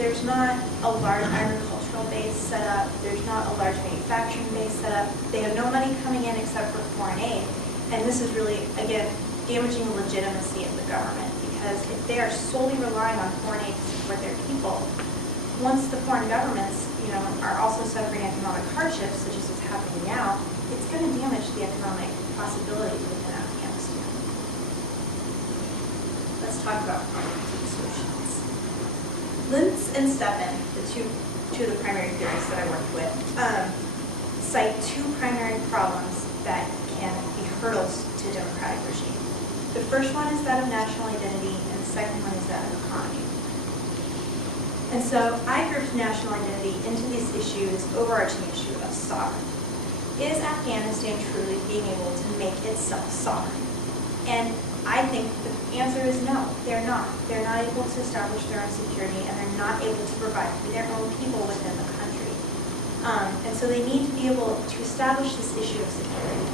there's not a large agricultural base set up, there's not a large manufacturing base set up, they have no money coming in except for foreign aid, and this is really, again, damaging the legitimacy of the government, because if they are solely relying on foreign aid to support their people, once the foreign governments, are also suffering economic hardships, such as what's happening now, it's going to damage the economic possibilities within Afghanistan. Let's talk about problems and solutions. Lintz and Stepan, the two of the primary theorists that I worked with, cite two primary problems that can be hurdles to a democratic regime. The first one is that of national identity, and the second one is that of economy. And so I grouped national identity into this overarching issue of sovereignty. Is Afghanistan truly being able to make itself sovereign? And I think the answer is no, they're not. They're not able to establish their own security, and they're not able to provide for their own people within the country. And so they need to be able to establish this issue of security.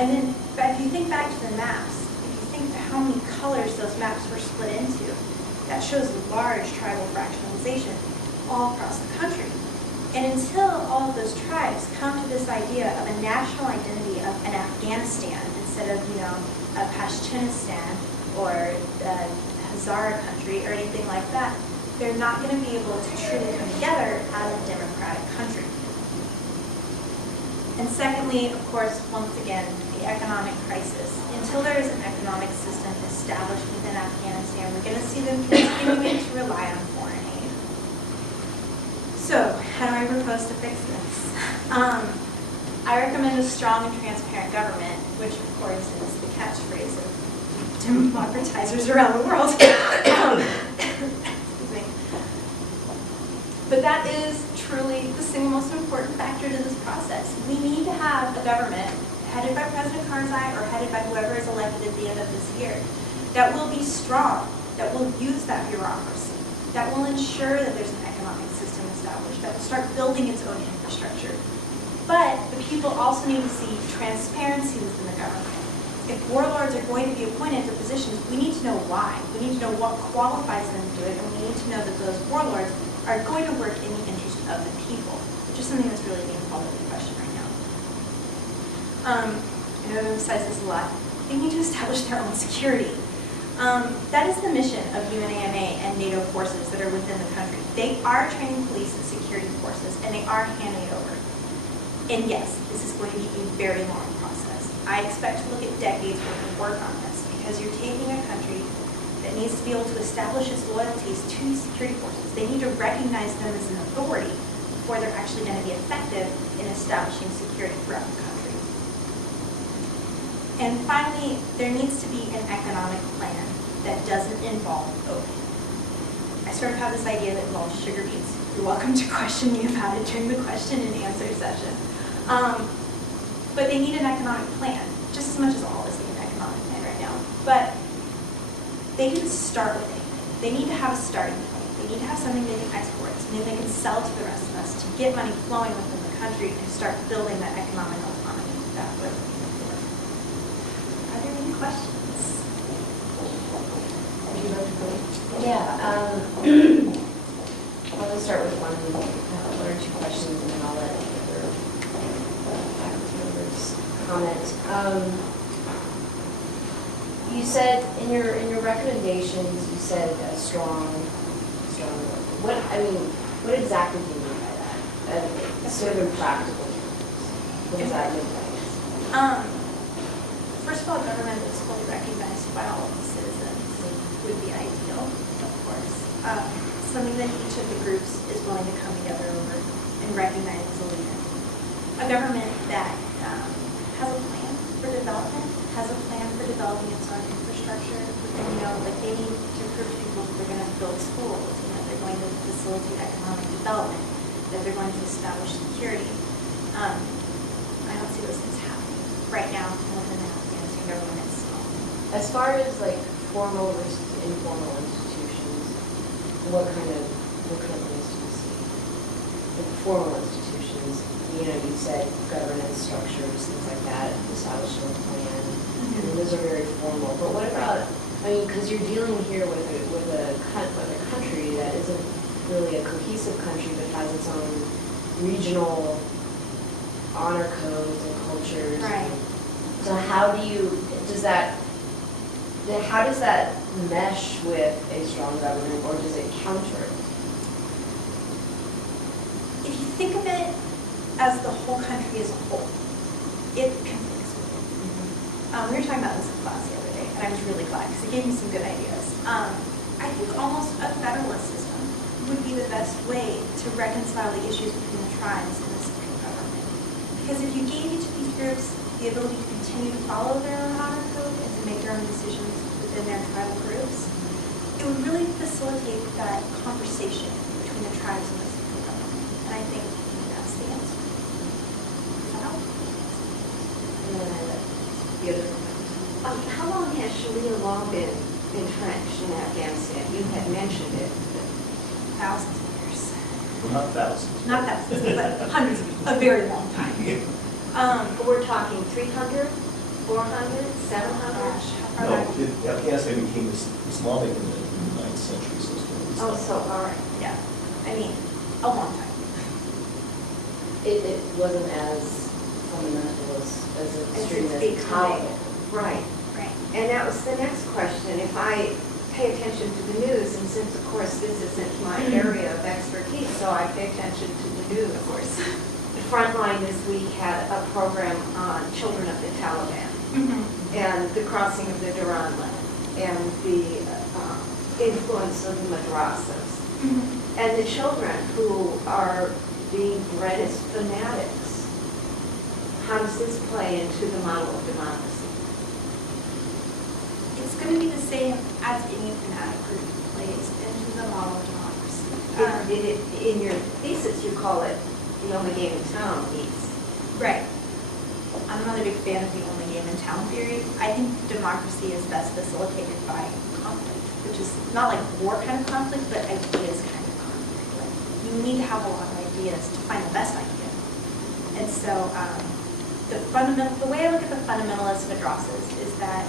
And then, if you think back to the maps, if you think to how many colors those maps were split into, that shows large tribal fractionalization all across the country. And until all of those tribes come to this idea of a national identity of an Afghanistan instead of, a Pashtunistan or a Hazara country or anything like that, they're not going to be able to truly come together as a democratic country. And secondly, of course, once again, the economic crisis. Until there is an economic system established within Afghanistan, we're going to see them continuing to rely on foreign aid. So, how do I propose to fix this? I recommend a strong and transparent government, which of course is the catchphrase of democratizers around the world. Excuse me. But that is truly the single most important factor to this process. We need to have a government headed by President Karzai or headed by whoever is elected at the end of this year that will be strong, that will use that bureaucracy, that will ensure that there's an economic system established, that will start building its own infrastructure. But the people also need to see transparency within the government. If warlords are going to be appointed to positions, we need to know why. We need to know what qualifies them to do it, and we need to know that those warlords are going to work in the interest of the people, which is something that's really being called into question right now. I know I've emphasized this a lot. They need to establish their own security. That is the mission of UNAMA and NATO forces that are within the country. They are training police and security forces, and they are handing it over. And yes, this is going to be a very long process. I expect to look at decades worth of work on this, because you're taking a country that needs to be able to establish its loyalties to security forces. They need to recognize them as an authority before they're actually going to be effective in establishing security throughout the country. And finally, there needs to be an economic plan that doesn't involve opium. I sort of have this idea that involves sugar beets. You're welcome to question me about it during the question and answer session. But they need an economic plan, just as much as all of us need an economic plan right now. But they didn't start with anything. They need to have a starting point. They need to have something they can export, something they can sell to the rest of us to get money flowing within the country and start building that economic autonomy that we're looking for. Are there any questions? Would you like to go? Yeah. I'll start with one or two questions, and then I'll let other faculty members comment. You said in your recommendations, you said a strong. What exactly do you mean by that? Sort of in practical terms. What does that mean? First of all, government that's fully recognized by all of the citizens would be ideal, of course. Something that each of the groups is willing to come together over and recognize as a leader. A government that has a plan for development, has a plan for developing its own infrastructure. And, like they need to prove to people that they're going to build schools, that they're going to facilitate economic development, that they're going to establish security. I don't see those things happening right now within the Afghanistan government itself. As far as like formal versus informal institutions, what kind of things do you see? Like formal institutions, you said governance structures, things like that, establishing a plan. I mean, those are very formal. But what about, because you're dealing here with a country that isn't really a cohesive country but has its own regional honor codes and cultures. Right. So how does that mesh with a strong government, or does it counter it? If you think of it as the whole country as a whole, it conflicts with it. We were talking about this in class the other day, and I was really glad because it gave me some good ideas. I think almost a federalist system would be the best way to reconcile the issues between the tribes and the central government. Because if you gave each of these groups the ability to continue to follow their own honor code and to make their own decisions within their tribal groups, it would really facilitate that conversation between the tribes and the central government. And I think that's the answer. Does that help? The other one. How long has Sharia law been entrenched in Afghanistan? You had mentioned it. Thousands of years. Well, not thousands. Not thousands, but hundreds, a very long time. We're talking 300, 400, 700? Gosh, how far No, back? Afghanistan became Islamic in the 9th century, so it's been. Oh, so, all right. Yeah, I mean, a long time. It wasn't as fundamental as extreme as it's Taliban. Right. Right. And that was the next question. If I pay attention to the news, and since, of course, this isn't my area of expertise, so I pay attention to the news, of course. Frontline this week had a program on children of the Taliban and the crossing of the Duran line and the influence of the madrasas. And the children who are being bred as fanatics. How does this play into the model of democracy? It's going to be the same as any fanatic group plays into the model of democracy. In your thesis, you call it the only game in town, East. Right. I'm not a big fan of the only game in town theory. I think democracy is best facilitated by conflict, which is not like war kind of conflict, but ideas kind of conflict. Like, you need to have a lot of ideas to find the best idea. And so the way I look at the fundamentalists of madrasas is that